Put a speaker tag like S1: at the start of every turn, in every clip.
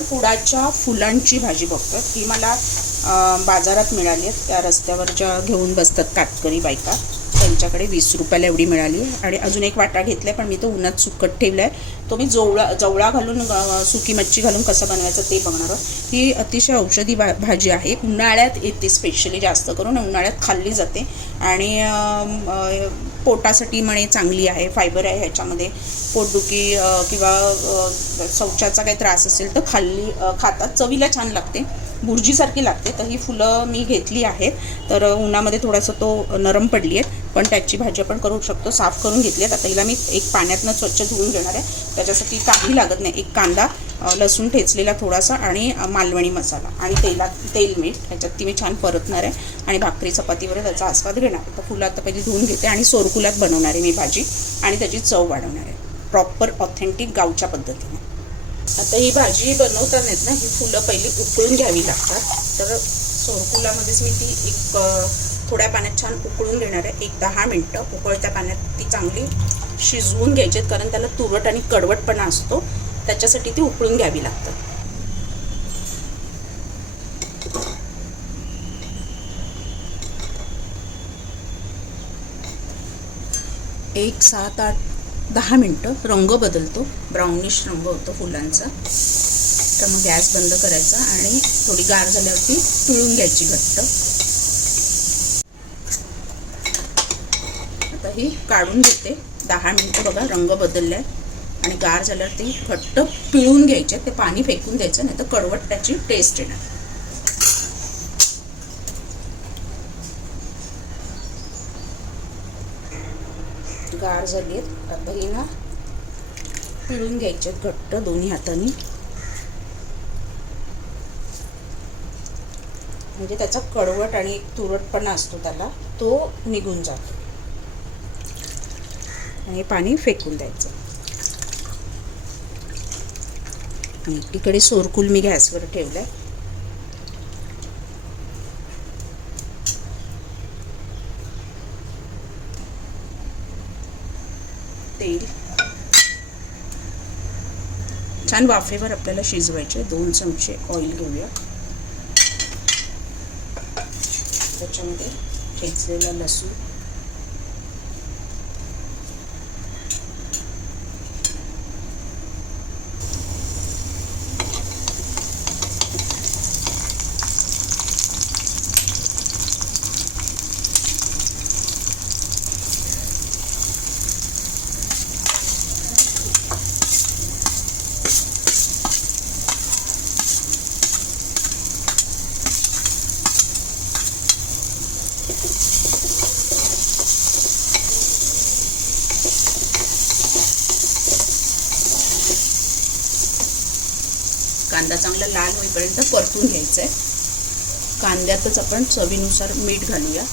S1: कुडाच्या फुलांची भाजी बघतो. ही मला बाजारात मिळाली आहे त्या रस्त्यावर ज्या घेऊन बसतात कातकरी बायका त्यांच्याकडे वीस रुपयाला एवढी मिळाली आहे. आणि अजून एक वाटा घेतला आहे पण मी तो उन्हात सुकट ठेवला आहे तो मी जवळा जवळा घालून सुकी मच्छी घालून कसं बनवायचं ते बघणार आहोत. ही अतिशय औषधी भा भाजी आहे. उन्हाळ्यात येते स्पेशली जास्त करून. उन्हाळ्यात खाल्ली जाते. आणि पोटासाठी म्हणे चांगली आहे फायबर आहे ह्याच्यामध्ये. पोटदुखी किंवा शौचाचा काही त्रास असेल तर खाल्ली खातात. चवीला छान लागते. भुर्जीसारखी लागते. तर ही फुलं मी घेतली आहेत. तर उन्हामध्ये थोडासा तो नरम पडली आहेत. पण त्याची भाजी आपण करू शकतो. साफ करून घेतली आहेत. आता हिला मी एक पाण्यातनं स्वच्छ धुवून घेणार आहे. त्याच्यासाठी काही लागत नाही. एक कांदा लसूण ठेचलेला थोडासा आणि मालवणी मसाला आणि तेलात तेल मीठ ह्याच्यात ती मी छान परतणार आहे आणि भाकरी चपातीवर त्याचा आस्वाद घेणार आहे. तर फुलं आता पहिली धुवून घेते आणि सोरकुलात बनवणार आहे मी भाजी आणि त्याची चव वाढवणार आहे. प्रॉपर ऑथेंटिक गावच्या पद्धतीने. आता ही भाजी बनवताना आहेत ना ही फुलं पहिली उकळून घ्यावी लागतात. तर सोरकुलामध्येच मी ती एक थोड्या पाण्यात छान उकळून घेणार आहे. एक दहा मिनटं उकळत्या पाण्यात ती चांगली शिजवून घ्यायची आहेत, कारण त्याला तुरट आणि कडवटपणा असतो. त्याच्यासाठी ती उकळून घ्यावी लागतात एक सात आठ दहा मिनटं. रंग बदलतो. ब्राउनिश रंग होतो फुलांचा. तर मग गॅस बंद करायचा आणि थोडी गार झाल्यावरती पिळून घ्यायची घट्ट. आता ही काढून घेते. दहा मिनटं बघा रंग बदलले आणि गार झाल्यावर ते घट्ट पिळून घ्यायचे ते पाणी फेकून द्यायचं नाही तर कडवट त्याची टेस्ट येणार. गार झाली आहेत. आता ही ना पिळून घ्यायचे घट्ट दोन्ही हातांनी. म्हणजे त्याचा कडवट आणि एक तुरटपणा असतो त्याला तो निघून जातो. आणि पाणी फेकून द्यायचं. आणि सोरकूल सोरकुल मी गॅसवर ठेवलाय. तेल. छान वाफेवर आपल्याला शिजवायचे दोन चमचे ऑइल घेऊया. त्याच्यामध्ये ठेचलेला लसूण. कांदा चांगला लाल होईपर्यंत परतून घ्यायचा आहे कांद्यातच आपण चवीनुसार मीठ घालूया.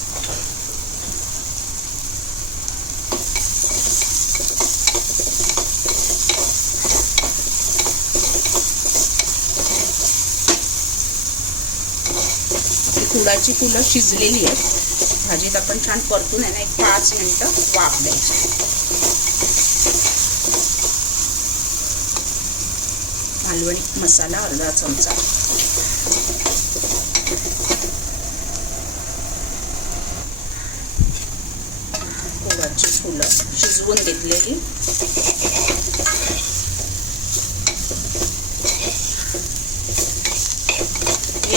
S1: आपली फुलं शिजलेली आहेत. भाजीत आपण छान परतून आहे ना एक पाच मिनटं वाफ द्यायची. मालवणी मसाला अर्धा चमचा. कोळाची फुलं शिजवून घेतलेली.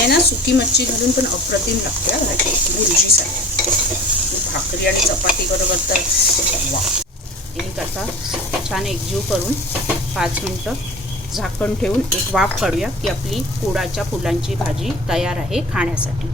S1: ना सुकी मच्छी घालून पण अप्रतिम लागते भाजी. बुर्जीसाठी भाकरी आणि चपाती बरोबर तर वा. एक आता छान एकजीव करून पाच मिनटं झाकण ठेवून एक वाफ काढूया की आपली कुडाच्या फुलांची भाजी तयार आहे खाण्यासाठी.